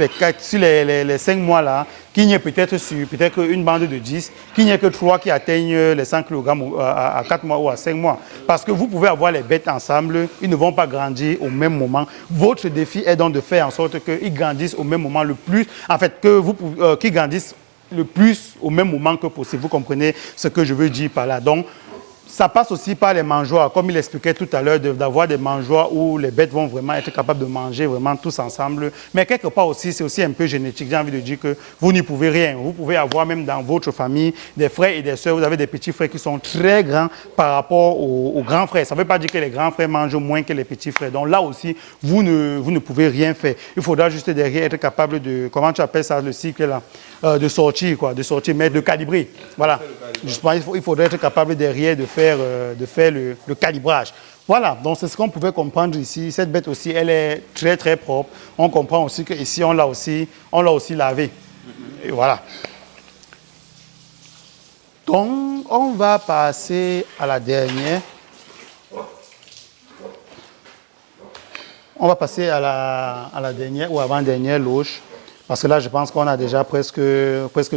les 5 mois là, qu'il n'y ait peut-être une bande de 10, qu'il n'y ait que 3 qui atteignent les 100 kg à 4 mois ou à 5 mois. Parce que vous pouvez avoir les bêtes ensemble, ils ne vont pas grandir au même moment. Votre défi est donc de faire en sorte qu'ils grandissent au même moment le plus, en fait, qu'ils grandissent le plus au même moment que possible. Vous comprenez ce que je veux dire par là. Donc, ça passe aussi par les mangeoires, comme il expliquait tout à l'heure, d'avoir des mangeoires où les bêtes vont vraiment être capables de manger vraiment tous ensemble. Mais quelque part aussi, c'est aussi un peu génétique. J'ai envie de dire que vous n'y pouvez rien. Vous pouvez avoir même dans votre famille des frères et des sœurs. Vous avez des petits frères qui sont très grands par rapport aux grands frères. Ça ne veut pas dire que les grands frères mangent moins que les petits frères. Donc là aussi, vous ne pouvez rien faire. Il faudra juste derrière être capable de, comment tu appelles ça, le cycle là, de sortir, mais de calibrer. Voilà. Justement, il faudrait être capable derrière de faire le calibrage. Voilà, donc c'est ce qu'on pouvait comprendre ici. Cette bête aussi, elle est très très propre. On comprend aussi qu'ici, on l'a aussi lavé. Et voilà. Donc, on va passer à la dernière. On va passer à la dernière ou avant-dernière loge. Parce que là, je pense qu'on a déjà presque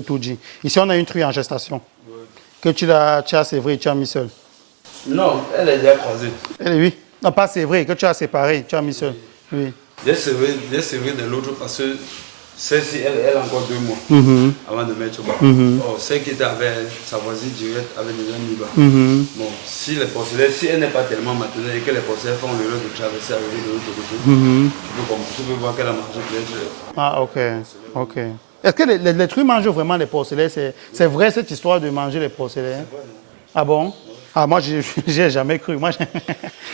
tout dit. Ici, on a une truie en gestation. Oui. Que tu as sévré, tu as mis seul. Non, elle est déjà croisée. Oui. Non, pas sévré, que tu as séparé, tu as mis seul. Oui. J'ai sévré de l'autre parce que celle-ci, elle a encore 2 mois avant de mettre au bas. Oh, celle qui était avec sa voisine directe avait déjà mis bas. Bon, si elle n'est pas tellement maternelle et que les porcelaines font l'erreur de traverser arriver de l'autre côté, tu peux voir qu'elle a mangé peut-être. Ah, ok. Est-ce que les truies mangent vraiment les porcelaines? C'est vrai cette histoire de manger les porcelaines? C'est vrai, non? Ah bon? Ah, moi, je n'ai jamais cru. Moi,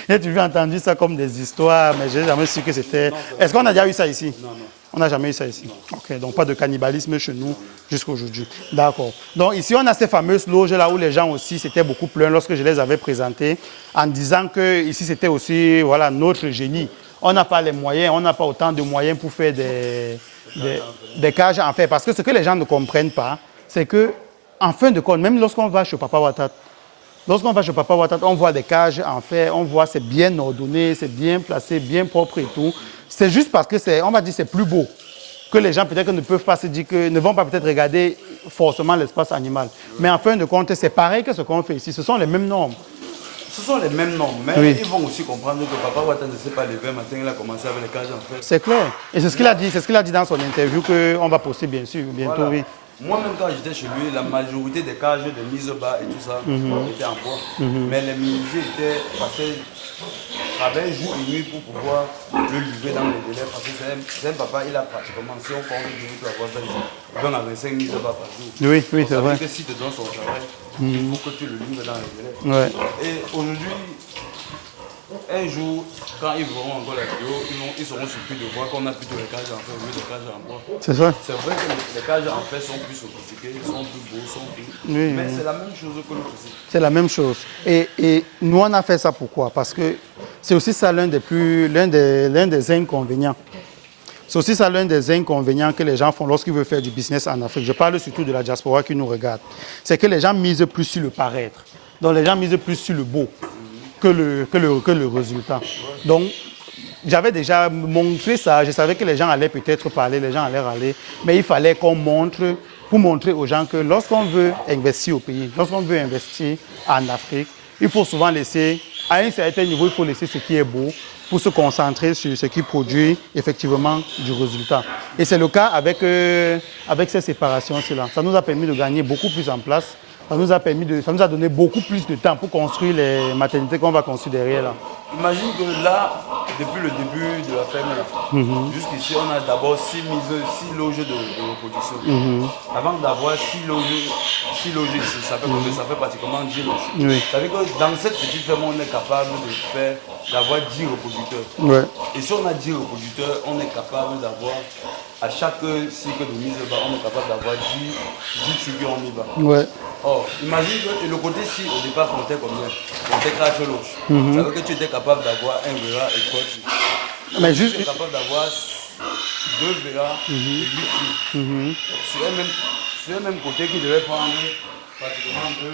j'ai toujours entendu ça comme des histoires, mais je n'ai jamais su que c'était... Est-ce qu'on a déjà eu ça ici? Non. On n'a jamais eu ça ici? Non. Ok, donc pas de cannibalisme chez nous jusqu'à aujourd'hui. D'accord. Donc ici, on a ces fameuses loges-là où les gens aussi, c'était beaucoup plein lorsque je les avais présentées, en disant que ici, c'était aussi notre génie. On n'a pas les moyens, on n'a pas autant de moyens pour faire des cages en fer. Parce que ce que les gens ne comprennent pas, c'est que, en fin de compte, même lorsqu'on va chez Papa Ouattara, on voit des cages en fer, on voit c'est bien ordonné, c'est bien placé, bien propre et tout. C'est juste parce que c'est plus beau que les gens peut-être ne peuvent pas se dire ne vont pas peut-être regarder forcément l'espace animal. Mais en fin de compte, c'est pareil que ce qu'on fait ici. Ce sont les mêmes normes. Ce sont les mêmes normes, mais ils vont aussi comprendre que Papa Ouattara ne s'est pas levé un matin, il a commencé avec les cages en fer. C'est clair. Et c'est ce qu'il a dit dans son interview qu'on va poster bien sûr bientôt. Voilà. Oui. Moi-même, quand j'étais chez lui, la majorité des cages de mise bas et tout ça étaient en bois. Mais les menuisiers étaient passés, travaillaient jour et nuit pour pouvoir le livrer dans les délais. Parce que c'est un papa, il a pratiquement, si on compte, il doit avoir 20 à 25 mises bas par jour. Oui, c'est vrai. Que si tu donnes son travail, il faut que tu le livres dans les délais. Ouais. Et aujourd'hui, Un jour, quand ils verront encore la vidéo, ils seront surpris de voir qu'on a plutôt les cages en fer au lieu des cages en bois. C'est ça. C'est vrai que les cages en fer sont plus sophistiquées, sont plus beaux, sont plus... Oui, mais oui. c'est la même chose que l'autre aussi. C'est la même chose. Et nous, on a fait ça pourquoi? Parce que c'est aussi ça l'un des inconvénients. C'est aussi ça l'un des inconvénients que les gens font lorsqu'ils veulent faire du business en Afrique. Je parle surtout de la diaspora qui nous regarde. C'est que les gens misent plus sur le paraître. Donc les gens misent plus sur le beau que le résultat. Donc j'avais déjà montré ça. Je savais que les gens allaient peut-être parler, les gens allaient râler. Mais il fallait qu'on montre, pour montrer aux gens que lorsqu'on veut investir au pays, lorsqu'on veut investir en Afrique, il faut souvent laisser, à un certain niveau, il faut laisser ce qui est beau pour se concentrer sur ce qui produit effectivement du résultat. Et c'est le cas avec ces séparations-là. Ça nous a permis de gagner beaucoup plus en place. Ça nous a donné beaucoup plus de temps pour construire les maternités qu'on va construire derrière là. Imagine que là, depuis le début de la ferme, jusqu'ici, on a d'abord 6 loges de reproduction. Avant d'avoir 6 loges ici, ça fait pratiquement 10 loges. Oui. Ça veut dire que dans cette petite ferme, on est capable d'avoir 10 reproducteurs. Ouais. Et si on a 10 reproducteurs, on est capable d'avoir, à chaque cycle de mise bas, on est capable d'avoir 10 tribus en mise bas. Ouais. Oh, imagine que le côté ci, au départ, comptait combien? Comptait 4 loges. Ça veut dire que tu étais capable d'avoir un verra et 3 filles. Mais Tu juste... étais capable d'avoir 2 verras et 8 filles. Sur un même côté qui devait prendre pratiquement 2.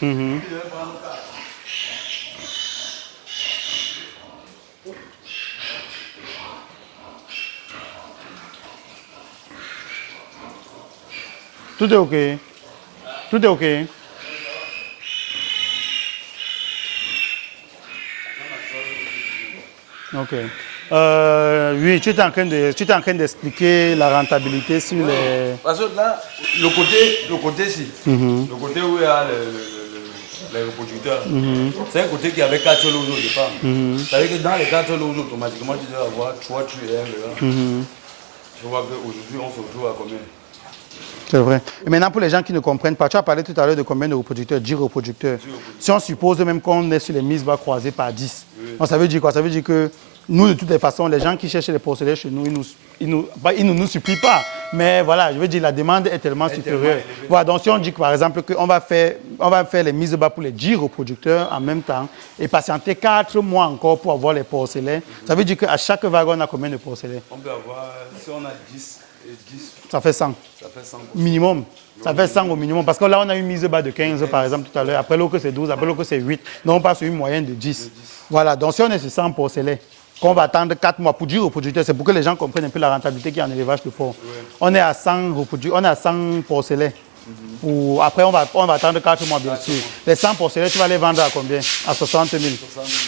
Qui devait prendre 4. Tout est OK. Tout est OK. OK. Oui, tu étais en train d'expliquer la rentabilité sur les... Parce que là, le côté ci, le côté où il y a les reproducteurs, c'est un côté qui avait 4 loges au départ. Ça veut dire que dans les 4 loges, automatiquement, tu dois avoir 3 tués et un verra. Je vois qu'aujourd'hui, on se retrouve à combien? C'est vrai. Et maintenant, pour les gens qui ne comprennent pas, tu as parlé tout à l'heure de combien de reproducteurs? 10 reproducteurs. Si on suppose même qu'on est sur les mises bas croisées par 10, donc ça veut dire quoi? Ça veut dire que nous, de toutes les façons, les gens qui cherchent les porcelains chez nous, ils ne nous supplient pas. Mais voilà, je veux dire, la demande est tellement supérieure. Voilà, donc si on dit que, par exemple qu'on va faire les mises bas pour les 10 reproducteurs en même temps et patienter 4 mois encore pour avoir les porcelains, ça veut dire qu'à chaque vague, on a combien de porcelains? On peut avoir, si on a 10 et 10, ça fait 100. ça fait 100. Minimum. Ça fait 100 au minimum. Parce que là, on a une mise bas de 15 par exemple tout à l'heure. Après l'autre, c'est 12. Après l'autre, c'est 8. Donc, on passe sur une moyenne de 10. Voilà. Donc, si on est sur 100 porcelains, qu'on va attendre 4 mois pour dire aux producteurs, c'est pour que les gens comprennent un peu la rentabilité qu'il y a en élevage de porc. On est à 100 porcelains. Après, on va attendre 4 mois, bien sûr. Les 100 porcelains, tu vas les vendre à combien? À 60 000.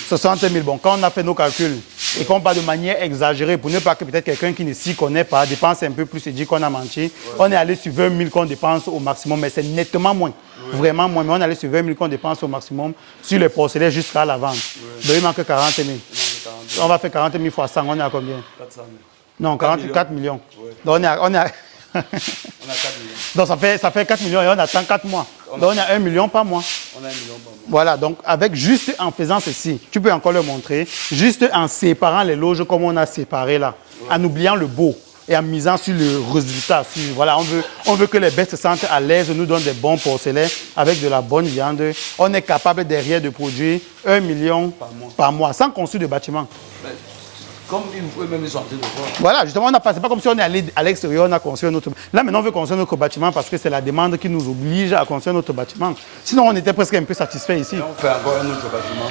60 000. Bon, quand on a fait nos calculs et qu'on parle de manière exagérée, pour ne pas que peut-être quelqu'un qui ne s'y connaît pas dépense un peu plus et dit qu'on a menti, on est allé sur 20 000 qu'on dépense au maximum, mais c'est nettement moins. Vraiment moins. Mais on est allé sur 20 000 qu'on dépense au maximum sur les porcelains jusqu'à la vente. Donc, il manque 40 000. On va faire 40 000 fois 100, on est à combien? 400 000. Non, 44 millions. Donc, on est à... On a 4 millions. Donc ça fait 4 millions et on attend 4 mois. Donc on a 1 million par mois. On a 1 million par mois. Voilà, donc avec juste en faisant ceci, tu peux encore le montrer, juste en séparant les loges comme on a séparé là, en oubliant le beau et en misant sur le résultat. Voilà, on veut que les bêtes se sentent à l'aise, nous donnent des bons porcelains avec de la bonne viande. On est capable derrière de produire 1 million par mois sans construire de bâtiment. Comme vous pouvez même sortir de voir. Voilà, justement, c'est pas comme si on est allé à l'extérieur, on a construit notre... Là, maintenant, on veut construire notre bâtiment parce que c'est la demande qui nous oblige à construire notre bâtiment. Sinon, on était presque un peu satisfait ici. Et on fait encore un autre bâtiment.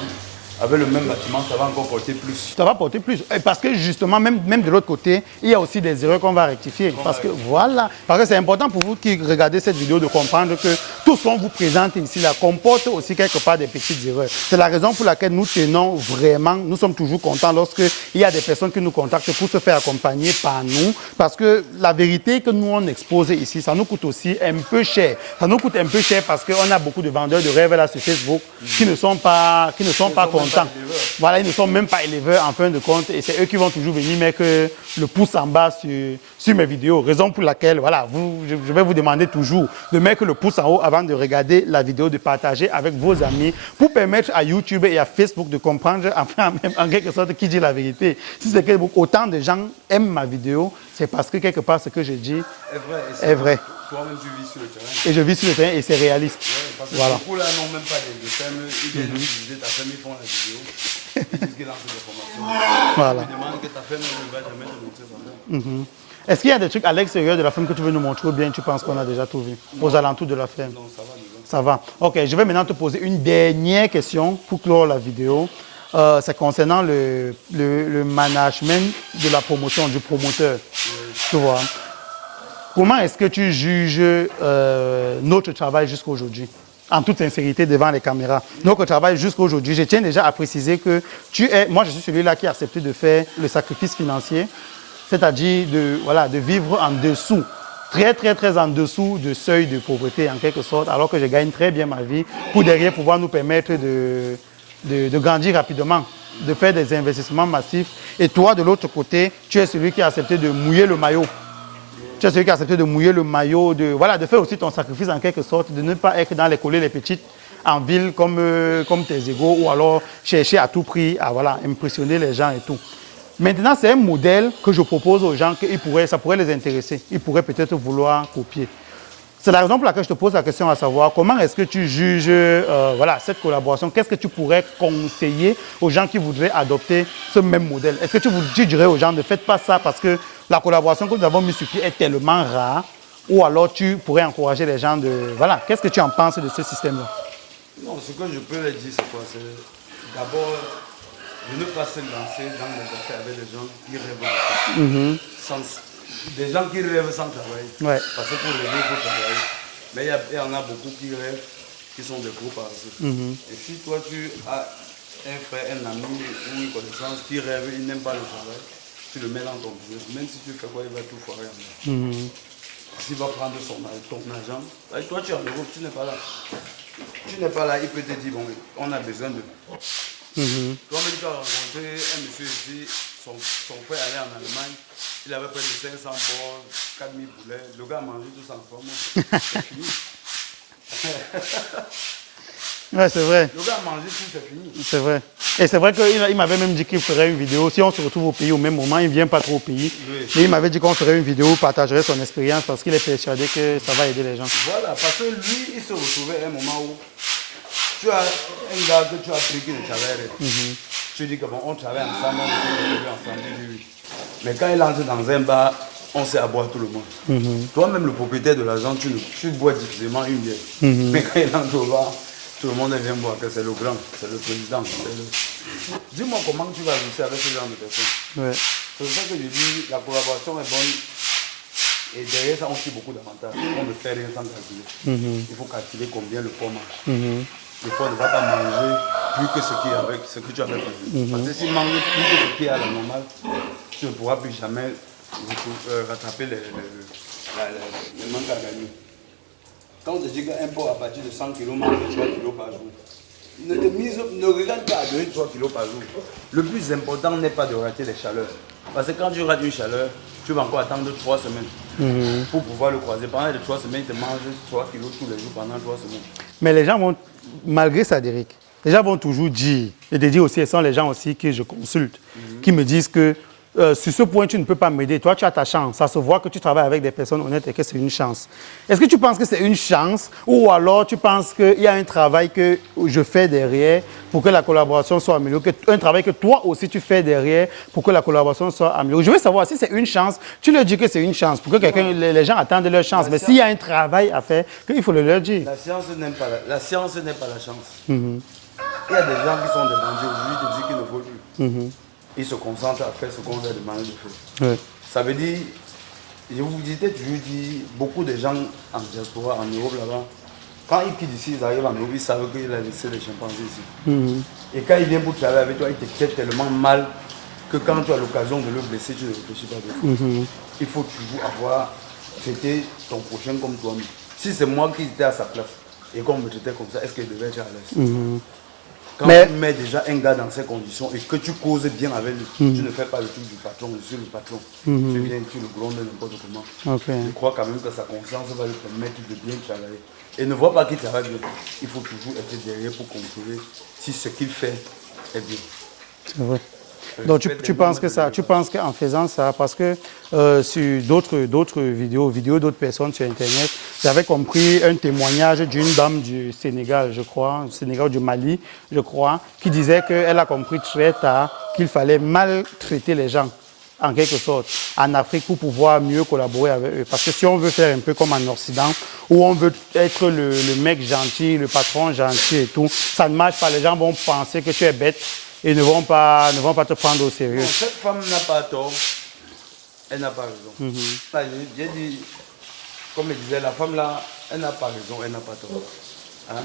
Avec le même bâtiment, ça va encore porter plus. Ça va porter plus. Et parce que justement, même de l'autre côté, il y a aussi des erreurs qu'on va rectifier. Parce que voilà, parce que c'est important pour vous qui regardez cette vidéo de comprendre que tout ce qu'on vous présente ici là comporte aussi quelque part des petites erreurs. C'est la raison pour laquelle nous tenons vraiment, nous sommes toujours contents lorsqu'il y a des personnes qui nous contactent pour se faire accompagner par nous. Parce que la vérité que nous on expose ici, ça nous coûte aussi un peu cher. Ça nous coûte un peu cher parce qu'on a beaucoup de vendeurs de rêves là sur Facebook qui ne sont pas contents longtemps. Voilà, ils ne sont même pas éleveurs en fin de compte et c'est eux qui vont toujours venir mettre le pouce en bas sur mes vidéos. Raison pour laquelle, voilà, je vais vous demander toujours de mettre le pouce en haut avant de regarder la vidéo, de partager avec vos amis pour permettre à YouTube et à Facebook de comprendre en quelque sorte qui dit la vérité. Si c'est que autant de gens aiment ma vidéo, c'est parce que quelque part ce que je dis est vrai. Toi-même, tu vis sur le terrain. Et je vis sur le terrain et c'est réaliste. Ouais, parce que voilà. beaucoup là n'ont même pas de ferme, ils viennent utiliser ta ferme, ils font la vidéo, ils disent qu'ils lancent des formations. Voilà. Ils demandent que ta ferme ne va jamais te montrer ça. Est-ce qu'il y a des trucs à l'extérieur de la ferme que tu veux nous montrer ou bien tu penses qu'on a déjà tout vu aux alentours de la ferme? Non, ça va déjà. Ça va. Ok, je vais maintenant te poser une dernière question pour clore la vidéo. C'est concernant le management de la promotion, du promoteur. Tu vois. Comment est-ce que tu juges notre travail jusqu'à aujourd'hui? En toute sincérité devant les caméras. Notre travail jusqu'à aujourd'hui, je tiens déjà à préciser que moi je suis celui-là qui a accepté de faire le sacrifice financier, c'est-à-dire de vivre en dessous, très en dessous du seuil de pauvreté en quelque sorte, alors que je gagne très bien ma vie pour derrière pouvoir nous permettre de grandir rapidement, de faire des investissements massifs. Et toi, de l'autre côté, tu es celui qui a accepté de mouiller le maillot. Tu es celui qui a accepté de mouiller le maillot, de faire aussi ton sacrifice en quelque sorte, de ne pas être dans les collées les petites en ville comme tes égaux ou alors chercher à tout prix à impressionner les gens et tout. Maintenant, c'est un modèle que je propose aux gens que ça pourrait les intéresser. Ils pourraient peut-être vouloir copier. C'est la raison pour laquelle je te pose la question à savoir comment est-ce que tu juges cette collaboration. Qu'est-ce que tu pourrais conseiller aux gens qui voudraient adopter ce même modèle? Est-ce que tu dirais aux gens ne faites pas ça parce que la collaboration que nous avons mise sur pied est tellement rare? Ou alors tu pourrais encourager les gens de... Voilà, qu'est-ce que tu en penses de ce système-là? Non, ce que je peux leur dire, c'est quoi? C'est d'abord de ne pas se lancer dans les affaires avec des gens qui rêvent des gens qui rêvent sans travail. Ouais. Parce que pour rêver, il faut travailler. Mais il y en a beaucoup qui rêvent, qui sont des gros paresseux. Et si toi, tu as un frère, un ami ou une connaissance qui rêve, il n'aime pas le travail, tu le mets dans ton business. Même si tu fais quoi, il va tout foirer en bas. S'il va prendre ton argent, toi, tu es en Europe, tu n'es pas là. Tu n'es pas là, il peut te dire, bon, on a besoin de... Toi-même, tu as rencontré un monsieur ici, son frère allait en Allemagne, il avait près de 500 porcs, 4000 poulets, le gars a mangé tout ça en forme. C'est fini. Ouais, c'est vrai. Le gars a mangé tout, c'est fini. C'est vrai. Et c'est vrai qu'il m'avait même dit qu'il ferait une vidéo. Si on se retrouve au pays au même moment, il ne vient pas trop au pays. Oui. Mais il m'avait dit qu'on ferait une vidéo, partagerait son expérience parce qu'il est persuadé que ça va aider les gens. Voilà, parce que lui, il se retrouvait à un moment où tu as un gars que tu as pris qui ne travaille rien. Tu dis que bon, on travaille ensemble, on travaille ensemble, oui. Mais quand il entre dans un bar, on sait à boire tout le monde. Toi-même, le propriétaire de l'agent, tu bois difficilement une bière. Mais quand il entre au bar, tout le monde vient boire, que c'est le grand, c'est le président. Dis-moi comment tu vas réussir avec ce genre de personnes. Ouais. C'est pour ça que je dis la collaboration est bonne. Et derrière ça, on tire beaucoup d'avantages. On ne fait rien sans calculer. Il faut calculer combien le porc mange. Le porc ne va pas manger plus que ce que tu avais prévu. Parce que s'il mange plus que ce qui est à la normale, tu ne pourras plus jamais rattraper les manques à gagner. Quand on te dit qu'un porc à partir de 100 kg mange 3 kg par jour, ne regarde pas à donner 3 kg par jour. Le plus important n'est pas de rater les chaleurs. Parce que quand tu rates une chaleur, tu vas encore attendre 3 semaines pour pouvoir le croiser. Pendant les 3 semaines, il te mange 3 kilos tous les jours pendant 3 semaines. Mais les gens vont, malgré ça, Derrick, les gens vont toujours dire, et de dire aussi, ce sont les gens aussi que je consulte, qui me disent que sur ce point, tu ne peux pas m'aider. Toi, tu as ta chance. Ça se voit que tu travailles avec des personnes honnêtes et que c'est une chance. Est-ce que tu penses que c'est une chance ou alors tu penses qu'il y a un travail que je fais derrière pour que la collaboration soit améliorée, un travail que toi aussi tu fais derrière pour que la collaboration soit améliorée? Je veux savoir si c'est une chance. Tu leur dis que c'est une chance pour que les gens attendent leur chance. Mais s'il y a un travail à faire, il faut le leur dire. La science n'est pas la chance. Il y a des gens qui sont des bandits aujourd'hui, ils te disent qu'il ne faut plus. Ils se concentrent à faire ce qu'on leur demande de faire. Ouais. Ça veut dire, je vous disais toujours, beaucoup de gens en diaspora, en Europe là-bas, quand ils quittent ici, ils arrivent en Europe, ils savent qu'il a laissé les chimpanzés ici. Et quand ils viennent pour travailler avec toi, ils te traitent tellement mal que quand tu as l'occasion de le blesser, tu ne réfléchis pas deux fois. Il faut toujours avoir traité ton prochain comme toi-même. Si c'est moi qui étais à sa place et qu'on me traitait comme ça, est-ce qu'il devait être à l'aise? Quand tu mets déjà un gars dans ces conditions et que tu causes bien avec lui, tu ne fais pas le truc du patron, je suis le patron. Tu viens, tu le grondes n'importe comment. Je crois quand même que sa conscience va lui permettre de bien travailler. Et ne vois pas qu'il travaille bien. Il faut toujours être derrière pour contrôler si ce qu'il fait est bien. C'est vrai. Donc tu penses que ça, tu penses qu'en faisant ça, parce que sur d'autres vidéos d'autres personnes sur Internet, j'avais compris un témoignage d'une dame du Sénégal, je crois, du Sénégal, du Mali, je crois, qui disait qu'elle a compris très tard qu'il fallait maltraiter les gens, en quelque sorte, en Afrique pour pouvoir mieux collaborer avec eux. Parce que si on veut faire un peu comme en Occident, où on veut être le mec gentil, le patron gentil et tout, ça ne marche pas. Les gens vont penser que tu es bête et ne vont pas te prendre au sérieux. Non, cette femme n'a pas tort, elle n'a pas raison. Là, j'ai dit, comme je disais, la femme là, elle n'a pas raison, elle n'a pas tort. Hein?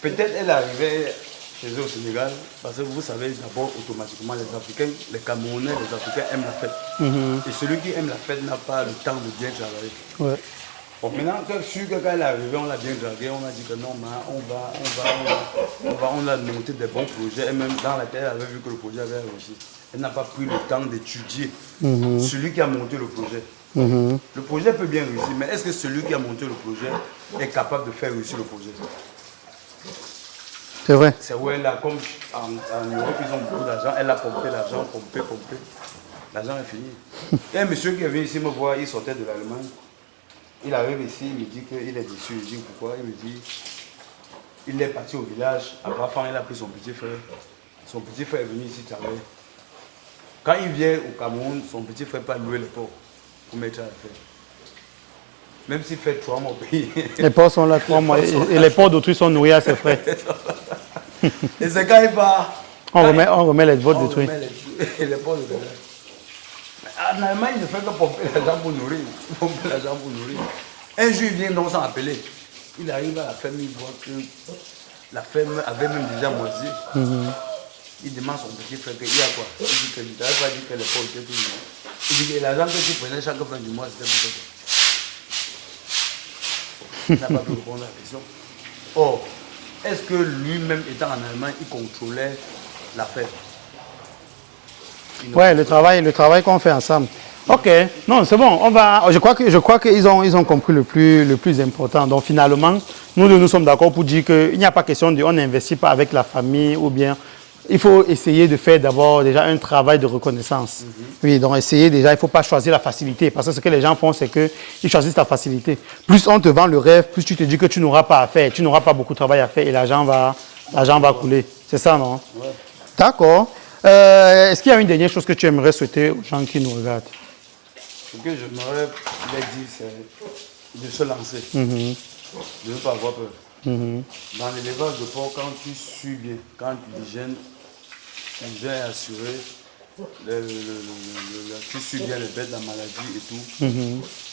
Peut-être elle arrivait chez eux au Sénégal, parce que vous savez d'abord automatiquement les Africains, les Camerounais, les Africains aiment la fête. Et celui qui aime la fête n'a pas le temps de bien travailler. Ouais. Bon, maintenant, quand elle est arrivée, on l'a bien dragué, on a dit que non, on a monté des bons projets. Et même dans la tête, elle avait vu que le projet avait réussi. Elle n'a pas pris le temps d'étudier celui qui a monté le projet. Le projet peut bien réussir, mais est-ce que celui qui a monté le projet est capable de faire réussir le projet? C'est vrai. C'est où elle a, comme en Europe, ils ont beaucoup d'argent, elle a pompé l'argent, pompé. L'argent est fini. Et un monsieur qui est venu ici me voir, il sortait de l'Allemagne. Il arrive ici, il me dit qu'il est déçu. Je dis pourquoi? Il me dit il est parti au village. À Bafang, il a pris son petit frère. Son petit frère est venu ici travailler. Quand il vient au Cameroun, son petit frère peut louer les ports pour mettre à la fête. Même s'il fait 3 mois au pays. Les porcs sont là 3 mois et les porcs d'autrui sont nourris à ses frais. Et c'est quand il part. On remet les porcs d'autrui. Et les porcs de En Allemagne, il ne fait que pomper l'argent pour nourrir. Pomper l'argent pour nourrir. Un jour, il vient donc s'en appeler. Il arrive à la ferme, il voit que la ferme avait même déjà moisi. Il demande à son petit frère qu'il y a quoi. Il dit que je ne t'avais pas dit que les porcs étaient tout le monde. Il dit que l'argent que tu prenais chaque fin du mois, c'était pour ça. Il n'a pas pu répondre à la question. Or, est-ce que lui-même étant en Allemagne, il contrôlait la ferme? Ouais, le travail qu'on fait ensemble. Ok, non, c'est bon. Je crois qu'ils ont compris le plus important. Donc finalement, nous sommes d'accord pour dire qu'il n'y a pas question de on n'investit pas avec la famille ou bien il faut essayer de faire d'abord déjà un travail de reconnaissance. Oui, donc essayer déjà, il ne faut pas choisir la facilité parce que ce que les gens font, c'est qu'ils choisissent la facilité. Plus on te vend le rêve, plus tu te dis que tu n'auras pas à faire, tu n'auras pas beaucoup de travail à faire et l'argent va couler. C'est ça, non? Ouais. D'accord. Est-ce qu'il y a une dernière chose que tu aimerais souhaiter aux gens qui nous regardent? Ce que j'aimerais leur dire, c'est de se lancer, de ne pas avoir peur. Dans l'élevage de porc, quand tu suis bien, quand l'hygiène est assurée, tu suis bien les bêtes, la maladie et tout,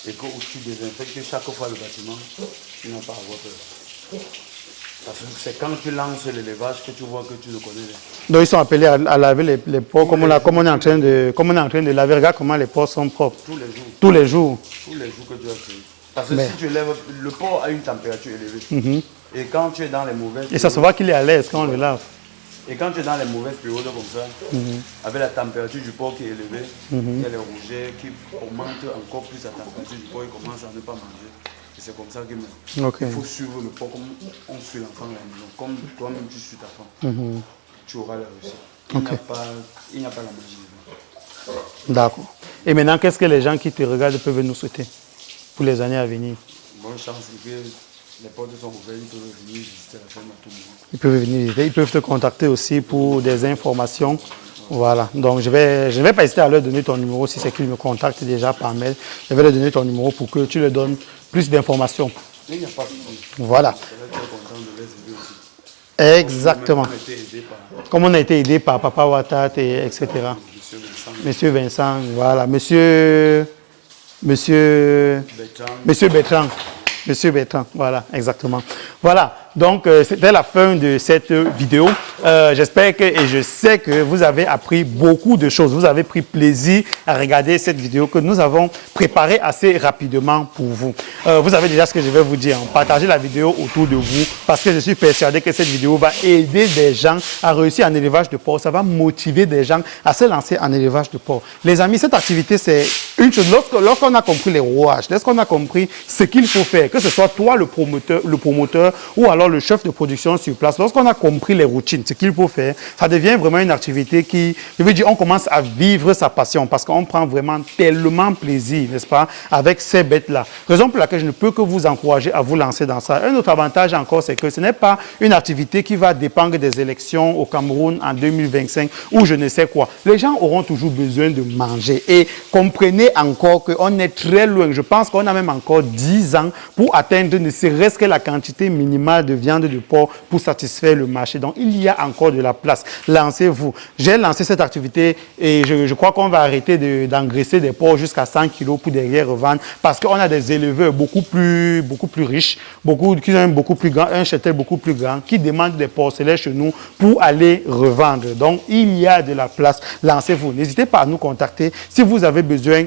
et que tu désinfectes chaque fois le bâtiment, tu n'as pas à avoir peur. Parce que c'est quand tu lances l'élevage que tu vois que tu le connais. Donc ils sont appelés à laver les porcs comme on est en train de laver. Regarde comment les porcs sont propres. Tous les jours. Tous les jours. Tous les jours que tu as créé. Parce que si tu lèves, le porc a une température élevée. Et quand tu es dans les mauvaises périodes... Et ça se voit qu'il est à l'aise quand on le lave. Et quand tu es dans les mauvaises périodes comme ça, avec la température du porc qui est élevée, il y a les rougets qui augmentent encore plus la température du porc, il commence à ne pas manger. Et c'est comme ça qu'il meurt. Il faut suivre le porc comme on suit l'enfant à la maison. Comme toi-même tu suis ta femme. Tu auras la réussite. Il n'y a pas la magie. D'accord. Et maintenant, qu'est-ce que les gens qui te regardent peuvent nous souhaiter pour les années à venir? Bonne chance. Les portes sont ouvertes, ils peuvent venir visiter la ferme à tout moment. Ils peuvent venir visiter, ils peuvent te contacter aussi pour des informations. Voilà, donc je vais pas hésiter à leur donner ton numéro si c'est qu'ils me contactent déjà par mail. Je vais leur donner ton numéro pour que tu leur donnes plus d'informations. Il n'y a pas de problème. Voilà. Je serais très content de les aider aussi. Exactement. Comme on a été aidé par Papa Watat, etc. Monsieur Vincent, voilà. Monsieur Bertrand. Monsieur Bertrand, voilà, exactement. Voilà. Donc, c'était la fin de cette vidéo. J'espère et je sais que vous avez appris beaucoup de choses. Vous avez pris plaisir à regarder cette vidéo que nous avons préparée assez rapidement pour vous. Vous avez déjà ce que je vais vous dire. Partagez la vidéo autour de vous parce que je suis persuadé que cette vidéo va aider des gens à réussir en élevage de porc. Ça va motiver des gens à se lancer en élevage de porc. Les amis, cette activité, c'est une chose. Lorsqu'on a compris les rouages, lorsqu'on a compris ce qu'il faut faire, que ce soit toi le promoteur ou alors le chef de production sur place, lorsqu'on a compris les routines, ce qu'il faut faire, ça devient vraiment une activité qui, je veux dire, on commence à vivre sa passion parce qu'on prend vraiment tellement plaisir, n'est-ce pas, avec ces bêtes-là. Raison pour laquelle je ne peux que vous encourager à vous lancer dans ça. Un autre avantage encore, c'est que ce n'est pas une activité qui va dépendre des élections au Cameroun en 2025 ou je ne sais quoi. Les gens auront toujours besoin de manger et comprenez encore qu'on est très loin. Je pense qu'on a même encore 10 ans pour atteindre ne serait-ce que la quantité minimale de viande de porc pour satisfaire le marché. Donc, il y a encore de la place. Lancez-vous. J'ai lancé cette activité et je crois qu'on va arrêter d'engraisser des porcs jusqu'à 100 kilos pour derrière revendre parce qu'on a des éleveurs beaucoup plus riches, qui ont beaucoup plus grand, un cheptel beaucoup plus grand, qui demandent des porcelets chez nous pour aller revendre. Donc, il y a de la place. Lancez-vous. N'hésitez pas à nous contacter si vous avez besoin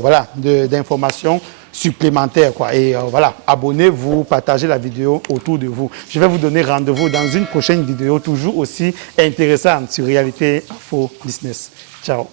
voilà, d'informations supplémentaires. Et voilà, abonnez-vous, partagez la vidéo autour de vous. Je vais vous donner rendez-vous dans une prochaine vidéo toujours aussi intéressante sur Réalité Info Business. Ciao.